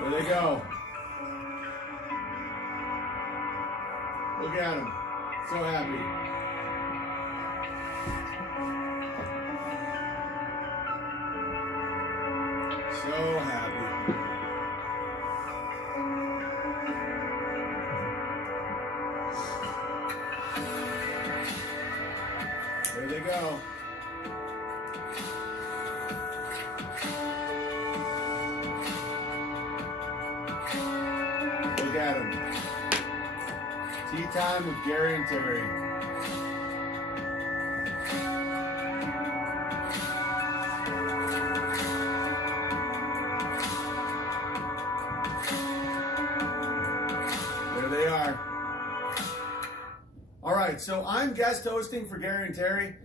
There they go. Look at them. So happy. So happy. There they go. Look at them. Tea time with Gary and Terry. There they are. All right, so I'm guest hosting for Gary and Terry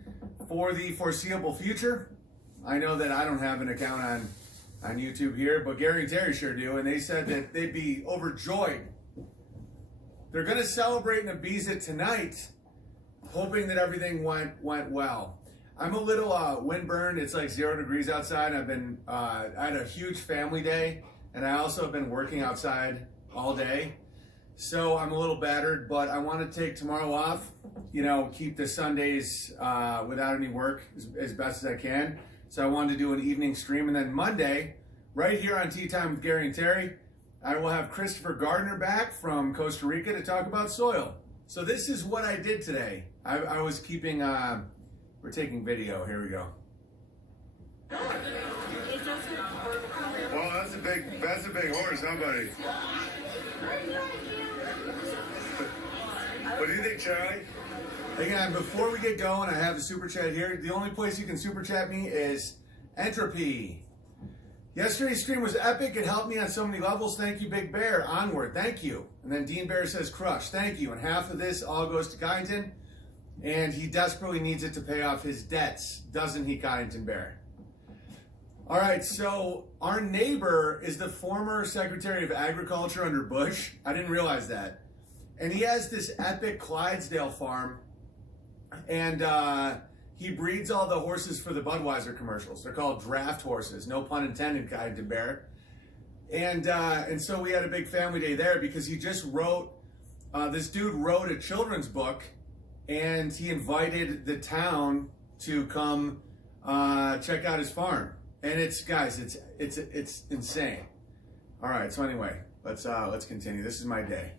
for the foreseeable future. I know that I don't have an account on YouTube here, but Gary and Terry sure do, and they said that they'd be overjoyed. They're going to celebrate in Ibiza tonight, hoping that everything went well. I'm a little windburned. It's like 0 degrees outside. I had a huge family day, and I also have been working outside all day. So I'm a little battered, but I want to take tomorrow off, you know, keep the Sundays without any work as best as I can. So I wanted to do an evening stream, and then Monday, right here on Tea Time with Gary and Terry, I will have Christopher Gardner back from Costa Rica to talk about soil. So this is what I did today. I was keeping, we're taking video, here we go. Well, that's a big horse, huh, buddy? What do you think, Charlie? Again, before we get going, I have a super chat here. The only place you can super chat me is Entropy. Yesterday's stream was epic. It helped me on so many levels. Thank you, Big Bear. Onward. Thank you. And then Dean Bear says, crush. Thank you. And half of this all goes to Kyneton. And he desperately needs it to pay off his debts. Doesn't he, Kyneton Bear? All right, so our neighbor is the former Secretary of Agriculture under Bush. I didn't realize that. And he has this epic Clydesdale farm. And he breeds all the horses for the Budweiser commercials. They're called draft horses. No pun intended, Kyneton Bear. And so we had a big family day there because he just wrote, this dude wrote a children's book, and he invited the town to come check out his farm. And it's, guys, it's insane. All right, so anyway, let's continue. This is my day.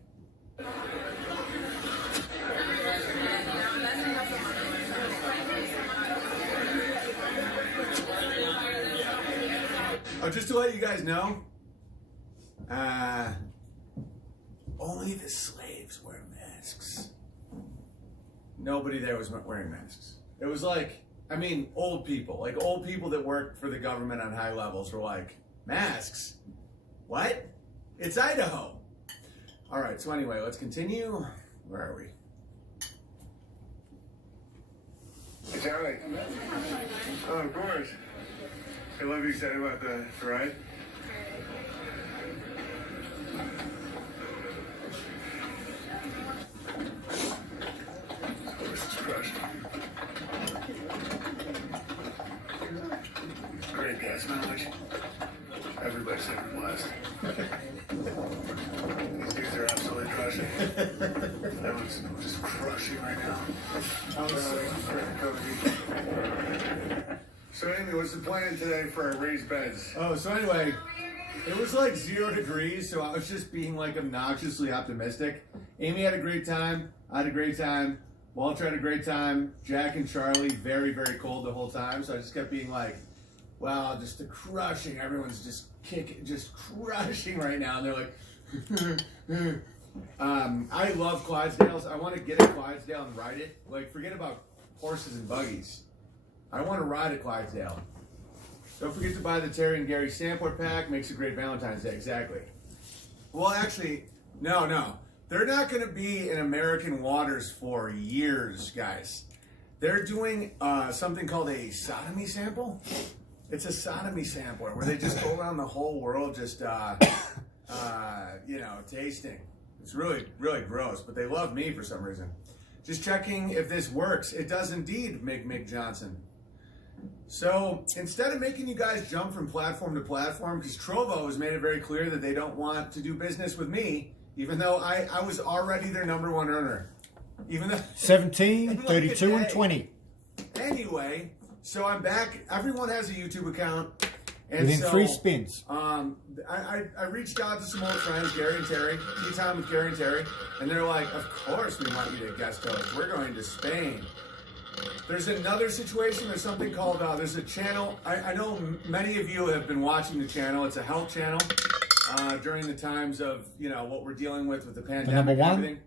Oh, just to let you guys know, only the slaves wear masks. Nobody there was wearing masks. It was like, I mean, old people that worked for the government on high levels were like, masks? What? It's Idaho. All right, so anyway, let's continue. Where are we? Hey, Charlie. Oh, of course. I love you said about the ride. This is crushed. Great gas mileage. Everybody's having a blast. These dudes are absolutely crushing. That one's just crushing right now. So Amy, what's the plan today for our raised beds? Oh, so anyway, it was like 0 degrees, so I was just being like obnoxiously optimistic. Amy had a great time. I had a great time. Walter had a great time. Jack and Charlie, very, very cold the whole time. So I just kept being like, wow, just the crushing. Everyone's just crushing right now. And they're like, I love Clydesdales. I want to get a Clydesdale and ride it. Like, forget about horses and buggies. I want to ride a Clydesdale. Don't forget to buy the Terry and Gary sampler pack. Makes a great Valentine's Day. Exactly. Well, actually, no. They're not going to be in American waters for years, guys. They're doing something called a sodomy sample. It's a sodomy sampler where they just go around the whole world just, tasting. It's really, really gross, but they love me for some reason. Just checking if this works. It does indeed make Mick Johnson. So instead of making you guys jump from platform to platform, because Trovo has made it very clear that they don't want to do business with me, even though I was already their #1 earner. Even though 17, 32, and 20. Anyway, so I'm back. Everyone has a YouTube account. And Within so, 3 spins. I reached out to some old friends, Gary and Terry, Tea Time with Gary and Terry, and they're like, of course we want you to guest host. We're going to Spain. There's another situation. There's something called, there's a channel. I know many of you have been watching the channel. It's a health channel during the times of, you know, what we're dealing with the pandemic and everything.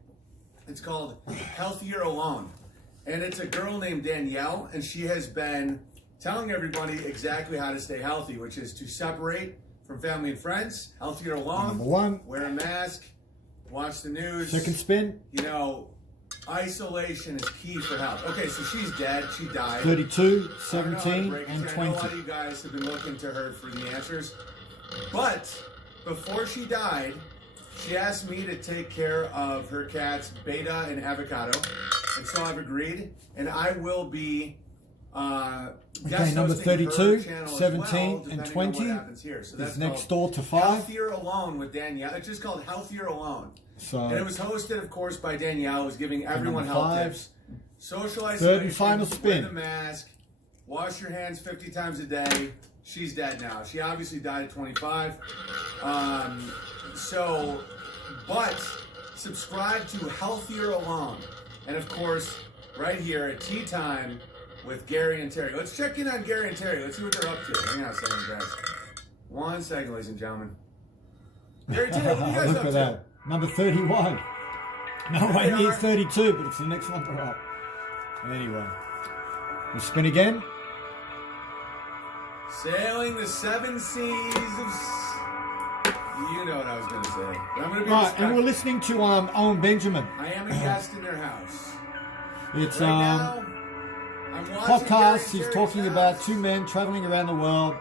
It's called Healthier Alone. And it's a girl named Danielle, and she has been telling everybody exactly how to stay healthy, which is to separate from family and friends, healthier alone, #1, wear a mask, watch the news. Second spin. You know, isolation is key for health. Okay, so she's dead. She died. 32, I don't know how to 17, break it and to you. I know a lot 20. of you guys have been looking to her for the answers. But before she died, she asked me to take care of her cats, Beta and Avocado. And so I've agreed. And I will be Okay, number 32, 17, and 20 So that's is next door to 5. Healthier Alone with Danielle. It's just called Healthier Alone. So, And it was hosted, of course, by Danielle, who's giving everyone number health 5. tips. Social isolation, Third and final spin. wear the mask, wash your hands 50 times a day. She's dead now. She obviously died at 25. But subscribe to Healthier Alone. And of course, right here at Tea Time with Gary and Terry. Let's check in on Gary and Terry. Let's see what they're up to. Hang on a second, guys. 1 second, ladies and gentlemen. Gary and Terry, what are you guys look up at to? that. Number 31. No, I need 32, but it's the next number up. Anyway, we spin again. Sailing the 7 seas of... You know what I was going to say. But I'm going to be Right, and respectful. we're listening to Owen Benjamin. I am a guest in their house. It's Right now, I'm watching Gary podcast. and He's Terry's talking house. about 2 men traveling around the world.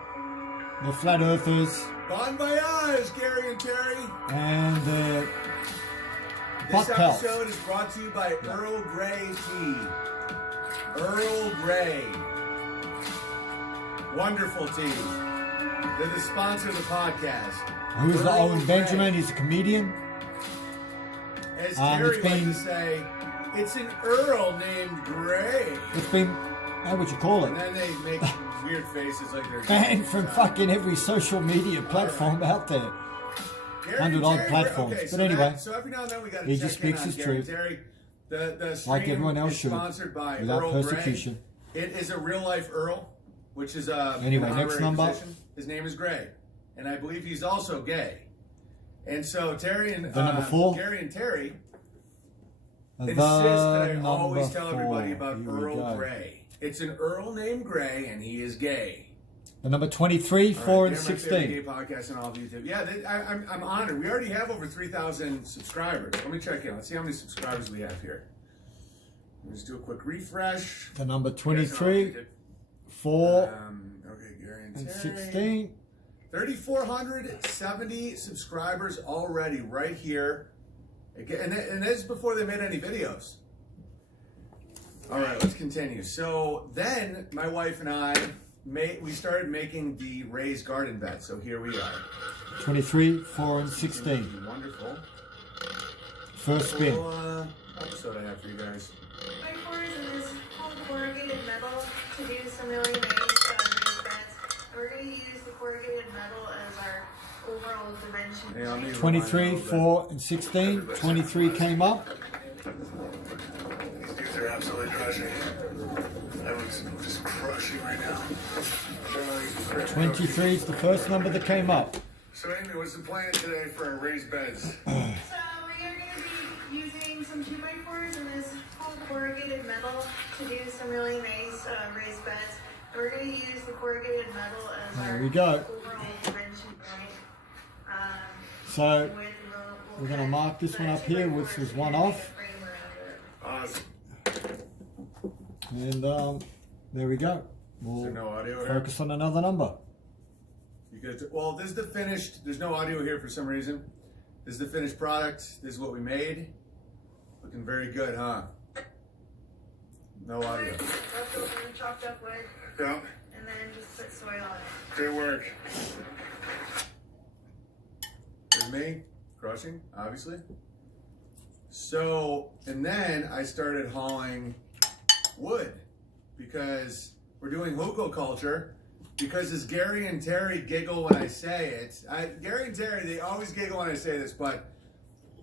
They're flat earthers, Bon voyage, Gary and Terry. and they're This butt pelts. episode is brought to you by Earl Grey Tea. Earl Grey. Wonderful tea. They're the sponsor of the podcast. Who's the Earl Owen Grey. Benjamin? He's a comedian. As It's Terry likes been- to say, it's an Earl named Grey. It's been, how would you call And it? then they make weird faces like they're... Banned from fucking every social media platform out there. Gary 100 and odd Terry, platforms. okay, But so anyway, so every now and then we got to he check just in speaks on his Gary and truth. Terry. The stream Like everyone else is should, sponsored by without Earl persecution. Grey. It is a real life Earl, which is a Anyway, an next honorary number. position. His name is Gray, and I believe he's also gay. And so Terry and The number 4. Gary and Terry The insist that I number always tell 4. everybody about Here we Earl go. Grey. It's an Earl named Gray, and he is gay. The number 23, All 4, right, and they're my favorite 16. gay podcast on all of YouTube. Yeah, I'm honored. We already have over 3,000 subscribers. Let me check in. Let's see how many subscribers we have here. Let's do a quick refresh. The number You guys 23, know 4, okay, Gary and and Terry. 16. 3,470 subscribers already right here. Again, and that's before they made any videos. All right, let's continue. So then my wife and I, we started making the raised garden bed. So here we are. 23, 4, and 16. Wonderful. First spin. Cool, episode I have for you guys. My board is corrugated metal to do some really nice raised beds. We're going to use the corrugated metal as our overall dimension. Hey, I'll need- 23, 4, and 16. 23 came up. These dudes are absolutely crushing. Everyone's just crushing right now. 23 is the first number that came up. So Amy, what's the plan today for our raised beds? So we are going to be using some 2x4s and this corrugated metal to do some really nice raised beds. We're going to use the corrugated metal as There our we go. overall dimension point. So we're going to mark this one up here, which was one off. Awesome. And there we go. Is there We'll no audio here? focus on another number. You get well, this is the finished. There's no audio here for some reason. This is the finished product. This is what we made. Looking very good, huh? No audio. Chopped up wood. Yeah. then just put soil on it. Great work. There's me crushing, obviously. So, and then I started hauling wood because we're doing hugelkultur. Because as Gary and Terry giggle when I say it, Gary and Terry, they always giggle when I say this, but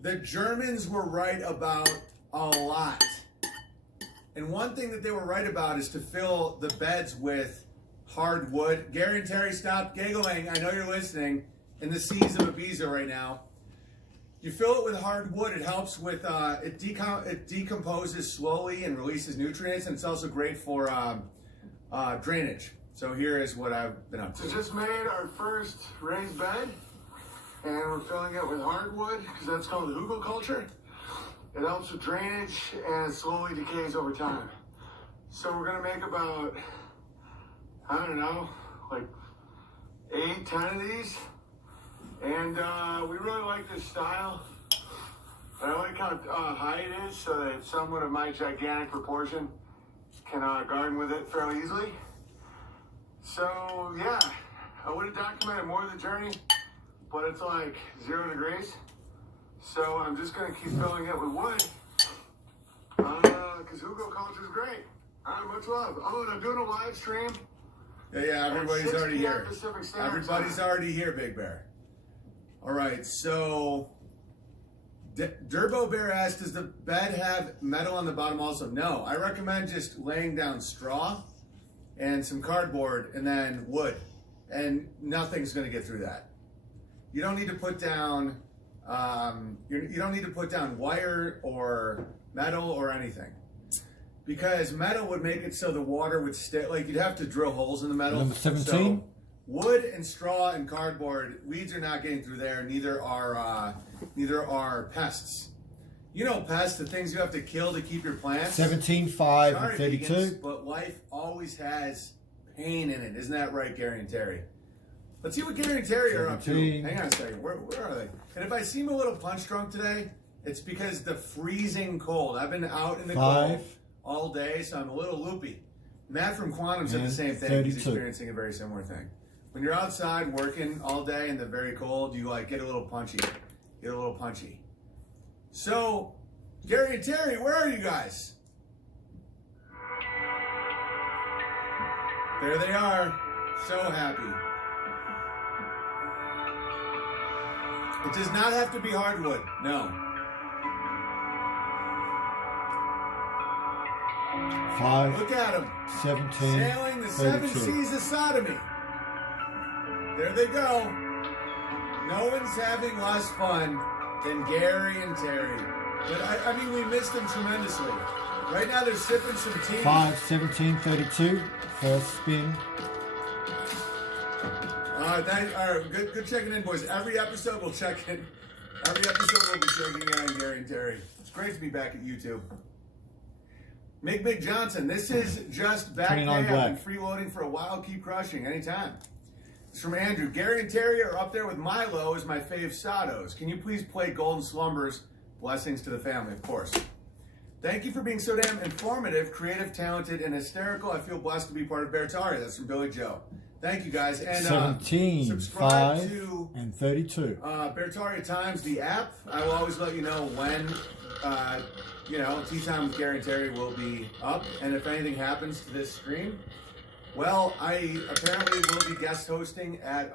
the Germans were right about a lot. And one thing that they were right about is to fill the beds with hard wood. Gary and Terry, stop giggling. I know you're listening in the seas of Ibiza right now. You fill it with hard wood. It helps with, it decomposes slowly and releases nutrients, and it's also great for drainage. So here is what I've been up to. So just made our first raised bed, and we're filling it with hardwood because that's called the hugelkultur. It helps with drainage and it slowly decays over time. So we're gonna make about, I don't know, like 8, 10 of these. And we really like this style. And I like how high it is so that someone of my gigantic proportion can garden with it fairly easily. So yeah, I would have documented more of the journey, but it's like 0 degrees. So I'm just gonna keep filling it with wood, because hugelkultur is great. Much love. Oh, and I'm doing a live stream. Yeah, everybody's already here. Pacific Standard Everybody's Time. already here, Big Bear. All right, so Durbo Bear asked, does the bed have metal on the bottom also? No, I recommend just laying down straw and some cardboard and then wood, and nothing's going to get through that. You don't need to put down you don't need to put down wire or metal or anything, because metal would make it so the water would stay, like you'd have to drill holes in the metal. Number 17. So wood and straw and cardboard, weeds are not getting through there. Neither are pests. You know, pests, the things you have to kill to keep your plants. 17, 5, and Sorry, 32. vegans, but life always has pain in it. Isn't that right, Gary and Terry? Let's see what Gary and Terry are up to. 17. Hang on a second. Where are they? And if I seem a little punch drunk today, it's because the freezing cold. I've been out in the 5. cold all day, so I'm a little loopy. Matt from Quantum said the And same thing. 32. He's experiencing a very similar thing. When you're outside working all day in the very cold, you like get a little punchy. Get a little punchy. So, Gary and Terry, where are you guys? There they are. So happy. It does not have to be hardwood. No. 5, Look at them. 17, Sailing the 7 32. seas of sodomy. There they go. No one's having less fun than Gary and Terry. But I mean, we missed them tremendously. Right now they're sipping some tea. 5, 17, 32. First spin. All right, good checking in, boys. Every episode we'll check in. Every episode we'll be checking in on Gary and Terry. It's great to be back at YouTube. Mick Johnson, this is just back pay. 29 I've been black. freeloading for a while. Keep crushing anytime. It's from Andrew. Gary and Terry are up there with Milo as my fave Sados. Can you please play Golden Slumbers? Blessings to the family, of course. Thank you for being so damn informative, creative, talented, and hysterical. I feel blessed to be part of Bertari. That's from Billy Joe. Thank you, guys. And 17, subscribe 5, to and 32. Bertaria Times, the app. I will always let you know when, Tea Time with Gary and Terry will be up. And if anything happens to this stream, well, I apparently will be guest hosting at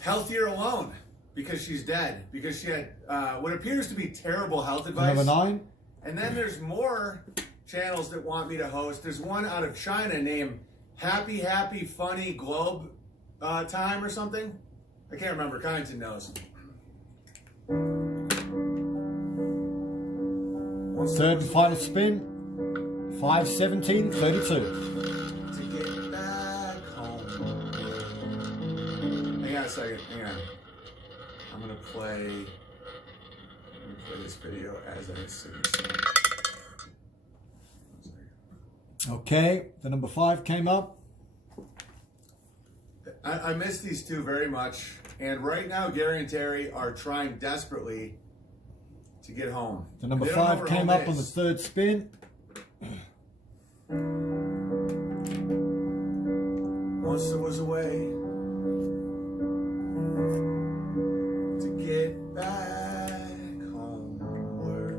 Healthier Alone because she's dead. Because she had what appears to be terrible health advice. Number 9. And then there's more channels that want me to host. There's one out of China named Happy Funny Globe Time or something. I can't remember. Kyneton knows. Third and final spin. 5, 17, 32. To get back home. Hang on a second. Hang on. I'm gonna play this video as I sing. Okay, the number 5 came up. I miss these two very much, and right now Gary and Terry are trying desperately to get home. The number They don't know 5 where came home up on the is. third spin. once there was a way to get back homeward.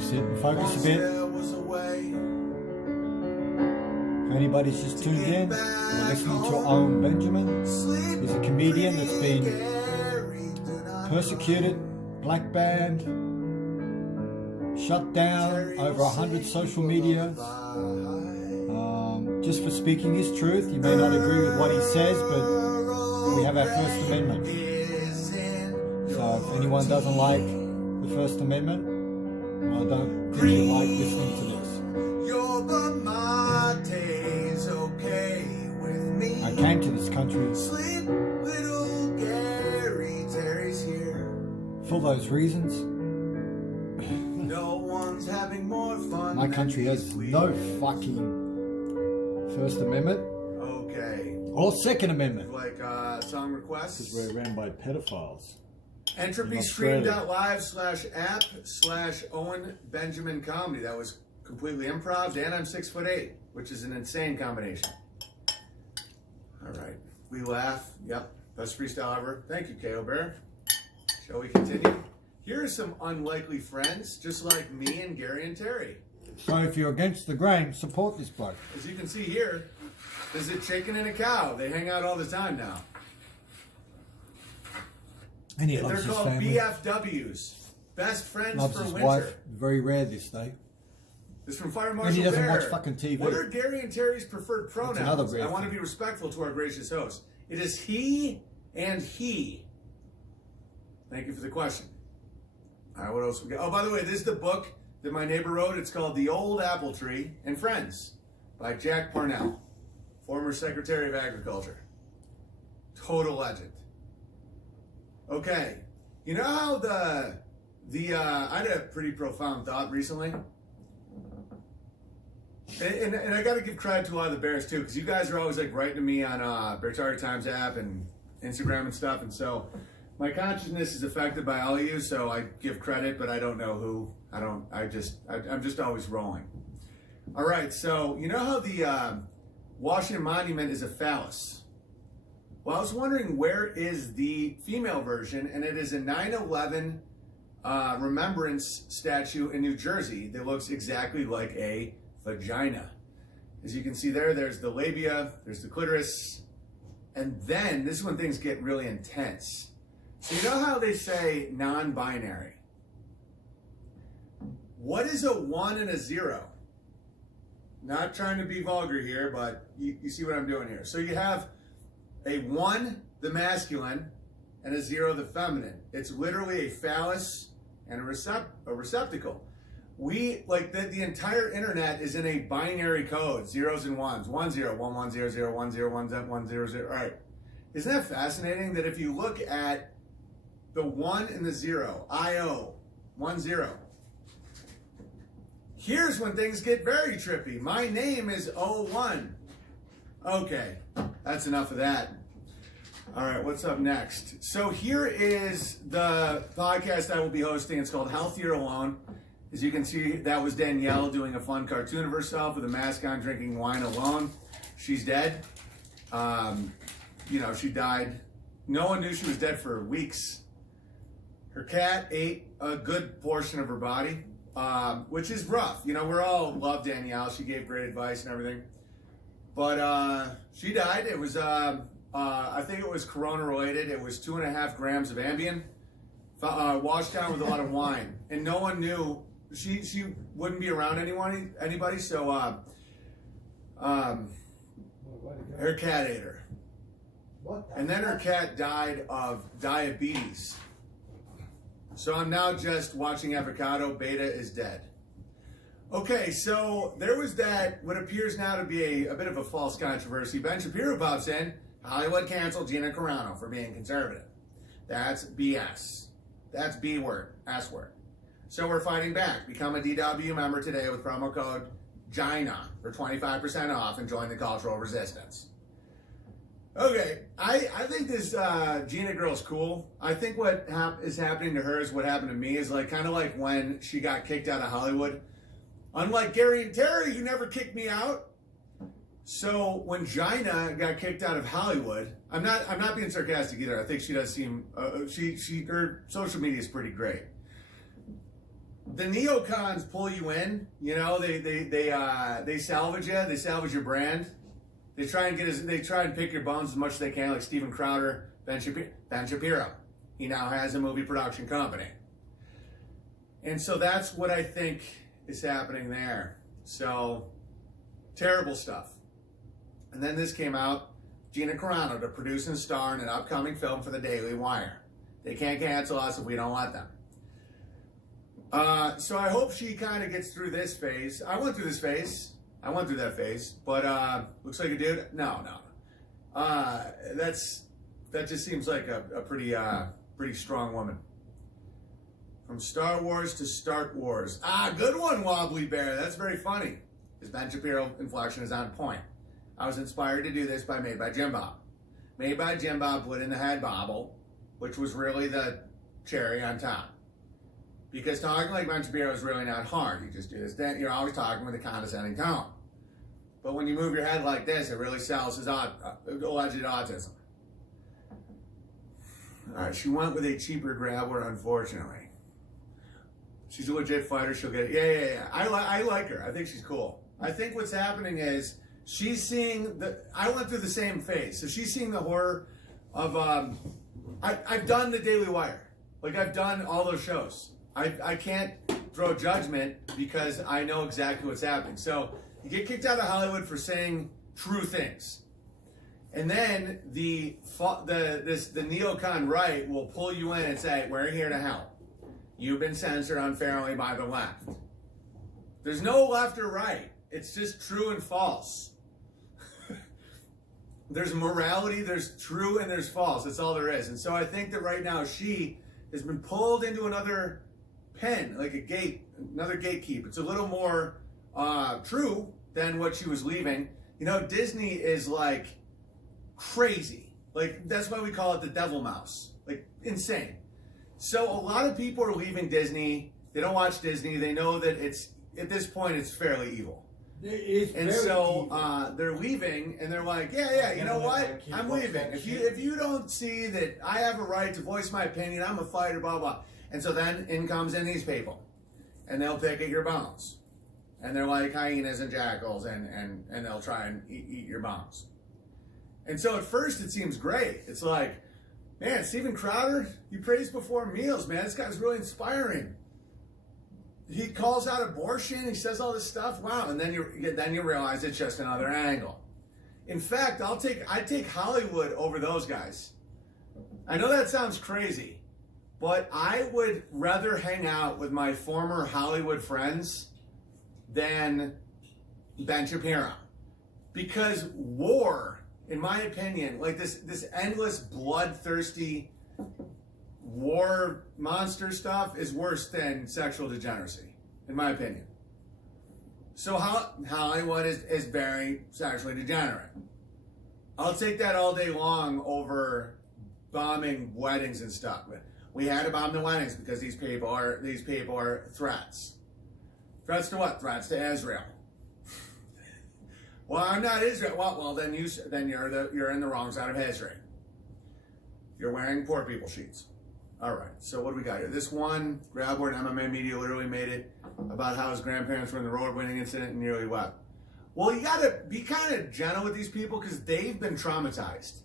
Sit and focus Once a bit. there was a way. If anybody's just tuned in, you're listening to Owen Benjamin. He's a comedian that's been persecuted, black banned, shut down over 100 social medias, just for speaking his truth. You may not agree with what he says, but we have our First Amendment. So if anyone doesn't like the First Amendment, well, I don't think you like listening to this. I came to this country for those reasons. No one's having more fun. My country has no fucking First Amendment Okay. or Second Amendment Like song requests. because we're ran by pedophiles. EntropyStream.live/app/Owen Benjamin Comedy. That was completely improv, and I'm 6'8", which is an insane combination. All right. We laugh. Yep. Best freestyle ever. Thank you, KO Bear. Shall we continue? Here are some unlikely friends, just like me and Gary and Terry. So if you're against the grain, support this bloke. As you can see here, there's a chicken and a cow. They hang out all the time now. And he They're loves his called family, BFWs. Best friends loves for his winter. wife. Very rare this day. It's from Fire And Marshal he doesn't Bear. watch fucking TV. What are Gary and Terry's preferred pronouns? another rare I want to thing. be respectful to our gracious host. It is he and he. Thank you for the question. All right, what else we got? Oh, by the way, this is the book that my neighbor wrote. It's called The Old Apple Tree and Friends by Jack Parnell, former Secretary of Agriculture. Total legend. Okay, you know how I had a pretty profound thought recently. And I got to give credit to a lot of the Bears too, because you guys are always like writing to me on Bear Target Times app and Instagram and stuff, and so my consciousness is affected by all of you. So I give credit, but I don't know who. I'm just always rolling. All right, so you know how the Washington Monument is a phallus? Well, I was wondering where is the female version, and it is a 9/11 remembrance statue in New Jersey that looks exactly like a vagina. As you can see there, there's the labia, there's the clitoris, and then this is when things get really intense. So you know how they say non-binary? What is a 1 and a 0? Not trying to be vulgar here, but you see what I'm doing here. So you have a 1, the masculine, and a 0, the feminine. It's literally a phallus and a receptacle. We, like the entire internet is in a binary code, zeros and ones, 1 0, 1 1 0 0 1 0 1 1 0 0. All right. Isn't that fascinating that if you look at the 1 and the 0, IO, 1 0. Here's when things get very trippy. My name is 01. Okay, that's enough of that. All right, what's up next? So here is the podcast I will be hosting. It's called Healthier Alone. As you can see, that was Danielle doing a fun cartoon of herself with a mask on, drinking wine alone. She's dead. She died. No one knew she was dead for weeks. Her cat ate a good portion of her body, which is rough. You know, we all love Danielle. She gave great advice and everything. But she died. It was, I think it was corona related. It was 2.5 grams of Ambien, washed down with a lot of wine. And no one knew. She wouldn't be around anybody. So her cat ate her. And then her cat died of diabetes. So I'm now just watching avocado. Beta is dead. Okay, so there was that, what appears now to be a bit of a false controversy. Ben Shapiro pops in, Hollywood canceled Gina Carano for being conservative. That's BS. That's B word, S word. So we're fighting back. Become a DW member today with promo code GINA for 25% off and join the cultural resistance. Okay, I think this Gina girl's cool. I think what is happening to her is what happened to me, is like kind of like when she got kicked out of Hollywood. Unlike Gary and Terry, who never kicked me out. So when Gina got kicked out of Hollywood, I'm not being sarcastic either. I think she does seem her social media is pretty great. The neocons pull you in, you know, they salvage you, they salvage your brand. They try and pick your bones as much as they can, like Steven Crowder, Ben Shapiro. He now has a movie production company. And so that's what I think is happening there. So, terrible stuff. And then this came out, Gina Carano to produce and star in an upcoming film for the Daily Wire. They can't cancel us if we don't let them. So I hope she kind of gets through this phase. I went through this phase. I went through that phase. But looks like a dude. No. That just seems like a pretty strong woman. From Star Wars to Start Wars. Good one, Wobbly Bear. That's very funny. His Ben Shapiro inflection is on point. I was inspired to do this by Made by Jim Bob. Made by Jim Bob put in the head bobble, which was really the cherry on top. Because talking like Ben Shapiro is really not hard. You just do this. You're always talking with a condescending tone. But when you move your head like this, it really sells his alleged autism. All right, she went with a cheaper grappler, unfortunately. She's a legit fighter. She'll get it. Yeah. I like her. I think she's cool. I think what's happening is she's seeing I went through the same phase. So she's seeing the horror of, I've done the Daily Wire. Like, I've done all those shows. I can't throw judgment because I know exactly what's happening. So you get kicked out of Hollywood for saying true things. And then the neocon right will pull you in and say, we're here to help. You've been censored unfairly by the left. There's no left or right. It's just true and false. There's morality, there's true, and there's false. That's all there is. And so I think that right now she has been pulled into another pen, like a gate, another gatekeep. It's a little more true than what she was leaving. You know, Disney is like crazy. Like, that's why we call it the devil mouse. Like, insane. So a lot of people are leaving Disney. They don't watch Disney. They know that it's, at this point, it's fairly evil. And so they're leaving, and they're like, yeah, you know what? I'm leaving. If you don't see that I have a right to voice my opinion, I'm a fighter, blah, blah. And so then in comes in these people, and they'll pick at your bones. And they're like hyenas and jackals, and they'll try and eat your bones. And so at first it seems great. It's like, man, Steven Crowder, you praise before meals, man. This guy's really inspiring. He calls out abortion. He says all this stuff. Wow. And then you realize it's just another angle. In fact, I take Hollywood over those guys. I know that sounds crazy, but I would rather hang out with my former Hollywood friends than Ben Shapiro. Because war, in my opinion, like this endless bloodthirsty war monster stuff is worse than sexual degeneracy, in my opinion. So Hollywood is very sexually degenerate. I'll take that all day long over bombing weddings and stuff. We had to bomb the weddings because these people are threats. Threats to what? Threats to Israel. Well, I'm not Israel. Well, then you're in the wrong side of history. You're wearing poor people sheets. All right, so what do we got here? This one, grab word MMA media literally made it about how his grandparents were in the road-winning incident and nearly wept. Well, you gotta be kind of gentle with these people because they've been traumatized.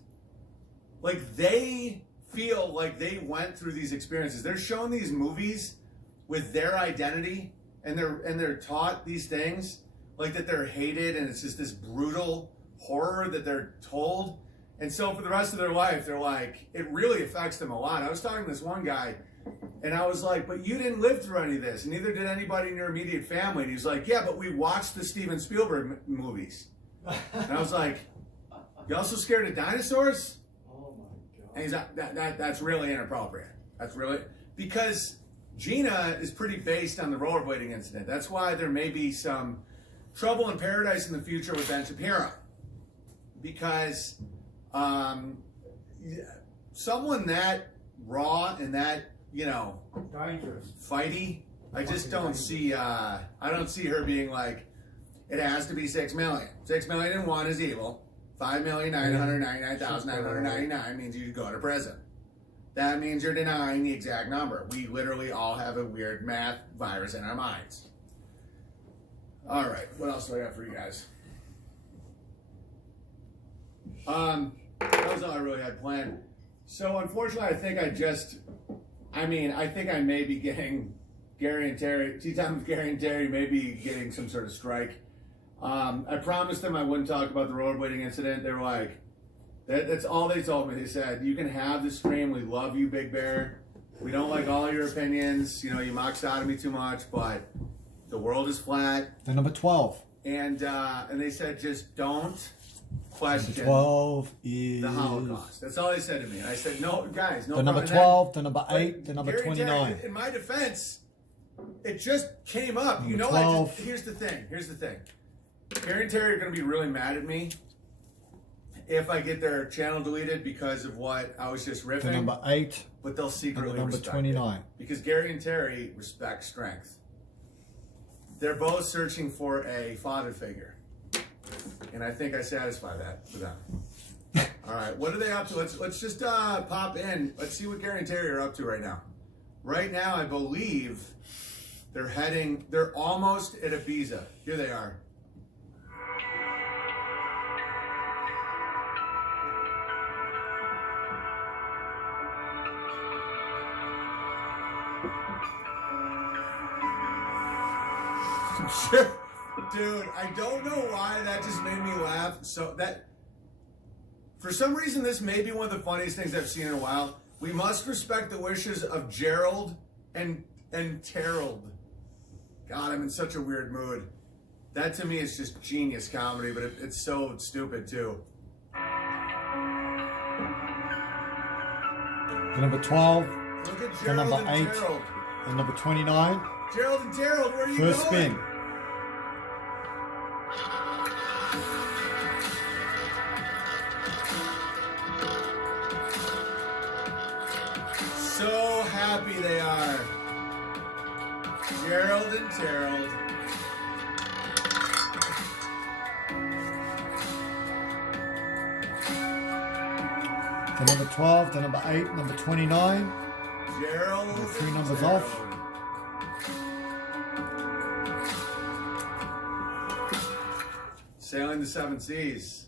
Like, they feel like they went through these experiences. They're shown these movies with their identity, and they're taught these things, like that they're hated, and it's just this brutal horror that they're told. And so for the rest of their life, they're like, it really affects them a lot. I was talking to this one guy, and I was like, but you didn't live through any of this, and neither did anybody in your immediate family. And he's like, yeah, but we watched the Steven Spielberg movies. And I was like, you also scared of dinosaurs? Oh my God. And he's like, that's really inappropriate. That's really, because Gina is pretty based on the rollerblading incident. That's why there may be some trouble in paradise in the future with Ben Shapiro. Because someone that raw and that, you know, Dangerous. fighty I just don't see. I don't see her being like, it has to be 6 million. 6,000,001 is evil. 5,999,999 means you go to prison. That means you're denying the exact number. We literally all have a weird math virus in our minds. All right, what else do I got for you guys? That was all I really had planned. So unfortunately, I think I think I may be getting Gary and Terry, Tea Time with Gary and Terry may be getting some sort of strike. I promised them I wouldn't talk about the rollerblading incident. They were like, that's all they told me. They said, you can have the stream. We love you, Big Bear. We don't like all your opinions. You know, you mock sodomy too much, but the world is flat. The number 12. And they said, just don't question Number 12 is... the Holocaust. That's all they said to me. And I said, no, guys, no the number problem in 12, the number that. 8, the number Gary 29. Terry, in my defense, it just came up. Number You know, 12. here's the thing. Gary and Terry are going to be really mad at me if I get their channel deleted because of what I was just riffing. The number 8, but they'll secretly and the number respect 29. it. Because Gary and Terry respect strength. They're both searching for a father figure. And I think I satisfy that for them. All right, what are they up to? Let's just pop in. Let's see what Gary and Terry are up to right now. Right now, I believe they're almost at Ibiza. Here they are. Dude, I don't know why that just made me laugh. So that, for some reason, this may be one of the funniest things I've seen in a while. We must respect the wishes of Gerald and Terrell. God, I'm in such a weird mood. That to me is just genius comedy, but it's so stupid too. The number 12, Look at the Gerald number and 8, Terrell. the number 29. Gerald and Terrell, where are you First going? spin. So happy they are. Gerald and Terrell. The number 12, the number 8, number 29. Gerald. The 3 numbers Terrell. off. Sailing the 7 seas.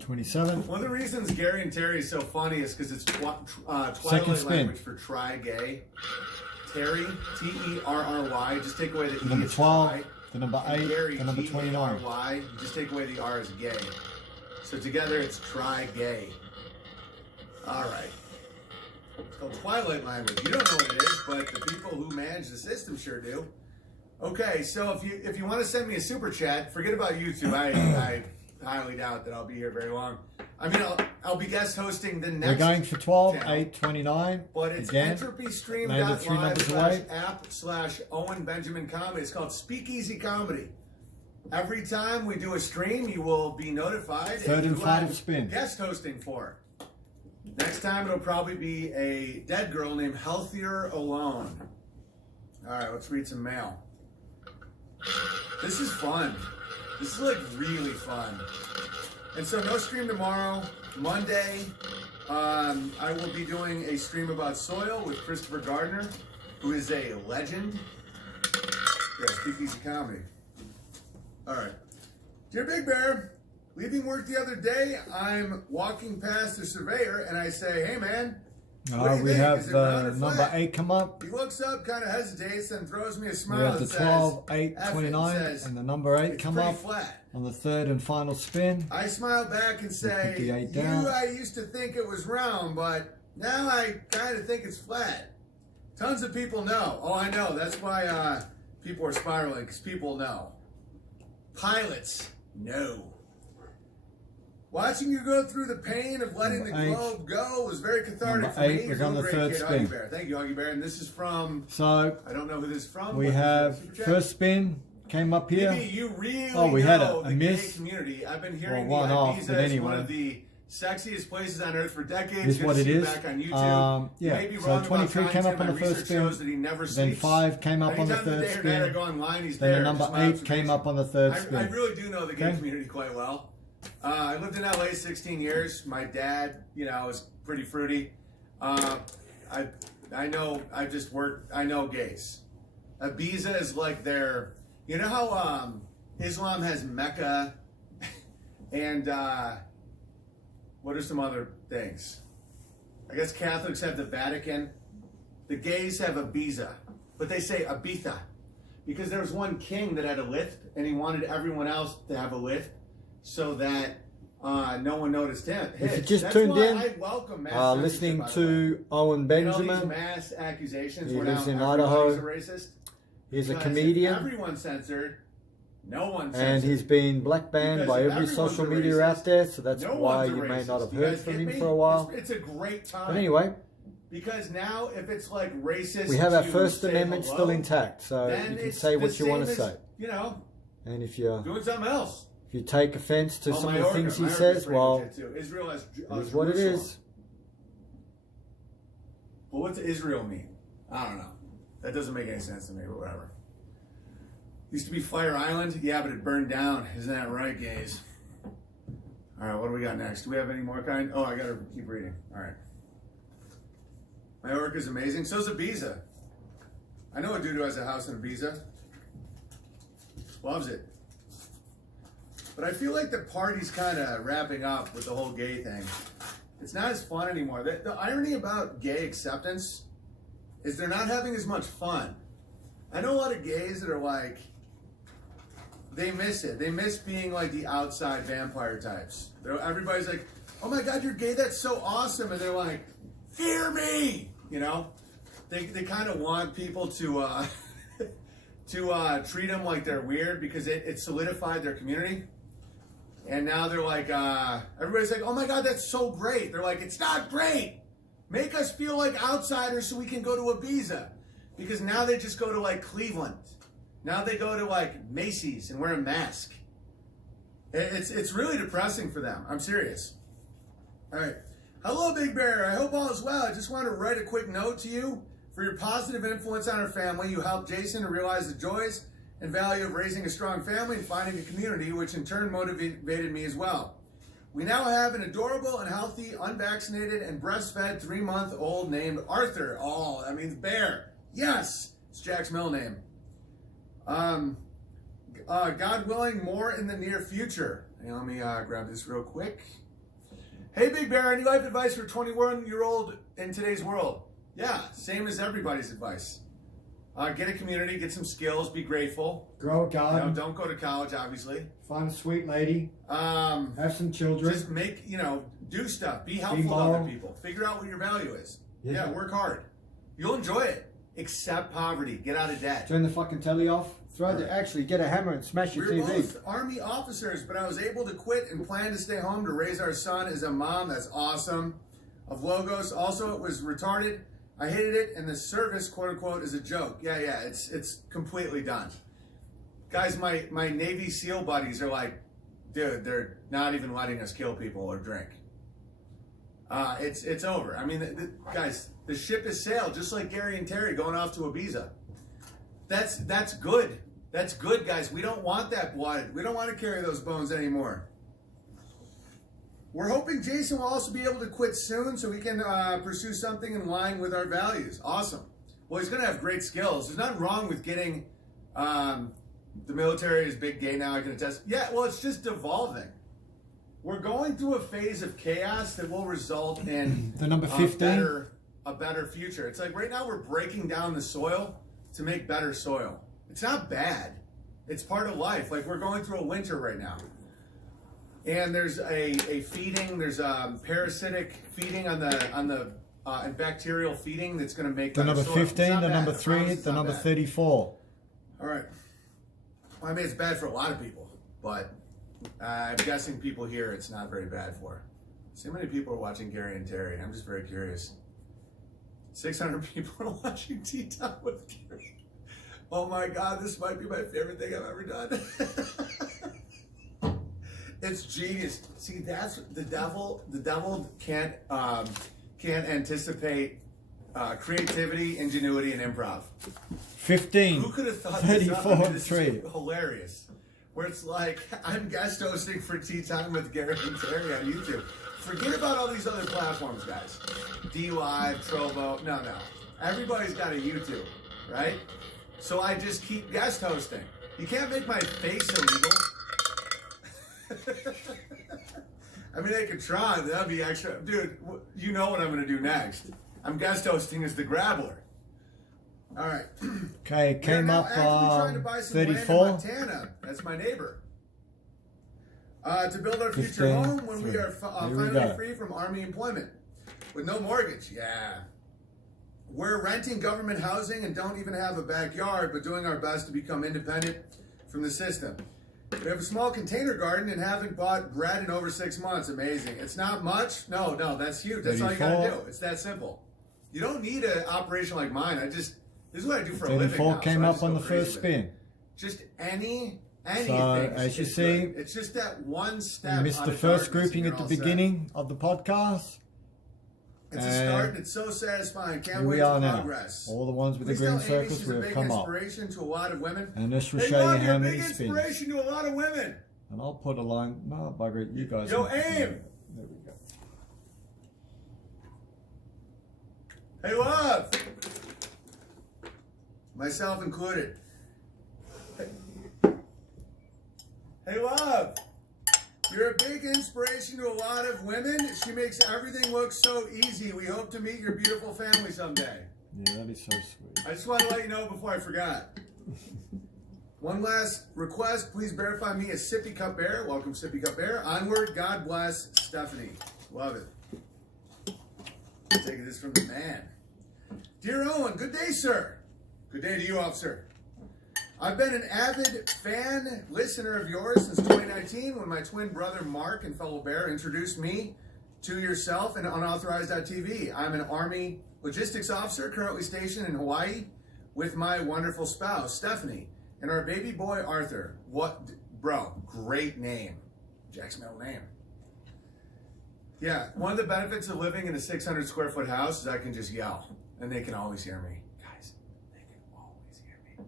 27. One of the reasons Gary and Terry is so funny is because it's Second Twilight spin. language for try gay. Terry, Terry, just take away the The E. number it's 12, try. the number And 8, Gary, the number 29. G-A-R-Y, you just take away the R as gay. So together it's try gay. All right. It's called Twilight language. You don't know what it is, but the people who manage the system sure do. Okay, so if you want to send me a super chat, forget about YouTube. I highly doubt that I'll be here very long. I mean, I'll be guest hosting the next. We're going for 12, channel, 8, 29. but it's Again, maybe 3 numbers away. entropystream.live/app/Owen Benjamin Comedy. It's called Speakeasy Comedy. Every time we do a stream, you will be notified. Third if and you final have spin. Guest hosting for. Next time it'll probably be a dead girl named Healthier Alone. All right, let's read some mail. This is fun. This is like really fun. And so no stream tomorrow. Monday, I will be doing a stream about soil with Christopher Gardner, who is a legend. Yeah, Speakeasy Comedy. All right. Dear Big Bear, leaving work the other day, I'm walking past the surveyor and I say, hey man, what do you We think? have Is it round or number flat? 8 come up. He looks up, kind of hesitates, and throws me a We smile have the and 12, says, 8, F it, 29, says, and the number 8 it's come pretty up flat. on the third and final spin. I smile back and say, put the 8 down. I used to think it was round, but now I kind of think it's flat. Tons of people know. Oh, I know. That's why people are spiraling, because people know. Pilots know. Watching you go through the pain of letting Number the 8. globe go was very cathartic Number for 8 me. was You're on a the great third kid, spin. Augie Bear. Thank you, Augie Bear. And this is from, So I don't know who this is from. we but have super chat. first spin came up here. Maybe you really Oh, we had know a the gay miss. community. I've been hearing Well, one the off, Ibiza but is anyway. one of the sexiest places on earth for decades. Is Good what to it see you is. back on YouTube. You may be So wrong about 23 came up content. on the My first research spin. shows that he never Then sleeps. 5 came up on the Anytime third day or night I spin. go online, he's Then there. the number Just my 8 came up on the third I spin. really do know the gay Okay. community quite well. I lived in LA 16 years. My dad, you know, is pretty fruity. I know. I just work. I know gays. Ibiza is like their. You know how Islam has Mecca, and what are some other things? I guess Catholics have the Vatican. The gays have Ibiza, but they say Ibiza because there was one king that had a lift, and he wanted everyone else to have a lift, so that no one noticed him. If you just That's tuned why in, I welcome mass listening censorship, by the way. to Owen You know, Benjamin. these mass accusations. He where lives now in everybody's Idaho. a racist. He's a Because comedian, Everyone's censored. No one's and censored. he's been black banned Because by if every everyone's social a media racist, out there, so that's No why one's a you may not racist. have You heard guys from get him me? for a while. It's a great time. But anyway, Because now, if it's like racist, we have our to First say Amendment hello, still intact, so then you can it's say the what you want to same as, say. You know, And if you doing something else. take offense to some of the things he says, well, Israel has it is what it is. But what's Israel mean? I don't know. That doesn't make any sense to me, but whatever. Used to be Fire Island? Yeah, but it burned down. Isn't that right, gays? All right, what do we got next? Do we have any more kind? Oh, I got to keep reading. All right. Majorca's amazing. So's Ibiza. I know a dude who has a house in Ibiza. Loves it. But I feel like the party's kind of wrapping up with the whole gay thing. It's not as fun anymore. The irony about gay acceptance is they're not having as much fun. I know a lot of gays that are like, they miss it. They miss being like the outside vampire types. Everybody's like, oh my God, you're gay, that's so awesome. And they're like, fear me. You know, they kind of want people to treat them like they're weird because it solidified their community. And now they're like, everybody's like, oh my God, that's so great. They're like, it's not great. Make us feel like outsiders so we can go to Ibiza. Because now they just go to like Cleveland. Now they go to like Macy's and wear a mask. It's really depressing for them. I'm serious. All right. Hello, Big Bear. I hope all is well. I just want to write a quick note to you for your positive influence on our family. You helped Jason to realize the joys and value of raising a strong family and finding a community, which in turn motivated me as well. We now have an adorable and healthy, unvaccinated and breastfed 3-month-old named Arthur. Oh, that means bear. Yes, it's Jack's middle name. God willing, more in the near future. Hey, let me grab this real quick. Hey, Big Bear, any life advice for a 21-year-old in today's world? Yeah, same as everybody's advice. Get a community, get some skills, be grateful. Grow a garden. You know, don't go to college, obviously. Find a sweet lady. Have some children. Just make, do stuff. Be helpful to other people. Figure out what your value is. Yeah, work hard. You'll enjoy it. Accept poverty. Get out of debt. Turn the fucking telly off. Actually, get a hammer and smash your We're TV. both Army officers, but I was able to quit and plan to stay home to raise our son as a mom. That's awesome. Of Logos. Also, it was retarded. I hated it, and the service, quote unquote, is a joke. Yeah, it's completely done. Guys, my Navy SEAL buddies are like, dude, they're not even letting us kill people or drink. It's over. I mean, guys, the ship has sailed, just like Gary and Terry going off to Ibiza. That's good. That's good, guys. We don't want that blood. We don't want to carry those bones anymore. We're hoping Jason will also be able to quit soon so we can pursue something in line with our values. Awesome. Well, he's going to have great skills. There's nothing wrong with getting the military is big gay now. I can attest. Yeah, well, it's just devolving. We're going through a phase of chaos that will result in the number 15. A better future. It's like right now we're breaking down the soil to make better soil. It's not bad. It's part of life. Like we're going through a winter right now. And there's a feeding, there's parasitic feeding on the and bacterial feeding that's going to make the number soil. 15, the number 3, the number 34. All right. Well, I mean, it's bad for a lot of people, but I'm guessing people here it's not very bad for. So many people are watching Gary and Terry. I'm just very curious. 600 people are watching Tea Time with Gary. Oh my God, this might be my favorite thing I've ever done. It's genius. See, that's the devil. The devil can't anticipate creativity, ingenuity, and improv. 15. Who could have thought this up? 34 I mean, and this 3. is hilarious. Where it's like, I'm guest hosting for Tea Time with Garrett and Terry on YouTube. Forget about all these other platforms, guys. DLive, Trovo. No. Everybody's got a YouTube, right? So I just keep guest hosting. You can't make my face illegal. I mean, they could try. That'd be extra. Dude, you know what I'm going to do next. I'm guest hosting as the Grabbler. All right. Okay, came up trying to buy some land in 34. Montana. That's my neighbor. To build our future 15, home when we are Here we finally go. free from Army employment. With no mortgage. Yeah. We're renting government housing and don't even have a backyard, but doing our best to become independent from the system. We have a small container garden and haven't bought bread in over 6 months. Amazing. It's not much. No, that's huge. That's all you got to 34. do. It's that simple. You don't need an operation like mine. This is what I do for a living 34 now, came so I up just on go the crazy first with it. spin. Just anything. As you is see, good. It's just that one We step. missed out the of first darkness grouping and at you're the all set. beginning of the podcast. It's a And start and it's so satisfying. Can't Here wait we are for now. progress. All the ones with the Please green tell Amy circles she's will a have big come up. inspiration to a lot of women. And this will Hey, show you Mom, how you're a many big spins. inspiration to a lot of women. And I'll put a line. No, bugger it. You guys. Yo, can- aim! There we go. Hey, love! Myself included. Hey, love! You're a big inspiration to a lot of women. She makes everything look so easy. We hope to meet your beautiful family someday. Yeah, that is so sweet. I just want to let you know before I forgot. One last request. Please verify me as Sippy Cup Bear. Welcome, Sippy Cup Bear. Onward. God bless Stephanie. Love it. Taking this from the man. Dear Owen, good day, sir. Good day to you, officer. I've been an avid fan, listener of yours since 2019 when my twin brother Mark and fellow Bear introduced me to yourself and unauthorized.tv. I'm an Army logistics officer currently stationed in Hawaii with my wonderful spouse, Stephanie, and our baby boy, Arthur. Bro, great name. Jack's middle name. Yeah, one of the benefits of living in a 600 square foot house is I can just yell and they can always hear me. Guys, they can always hear me.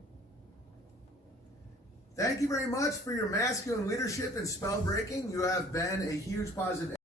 Thank you very much for your masculine leadership and spell breaking. You have been a huge positive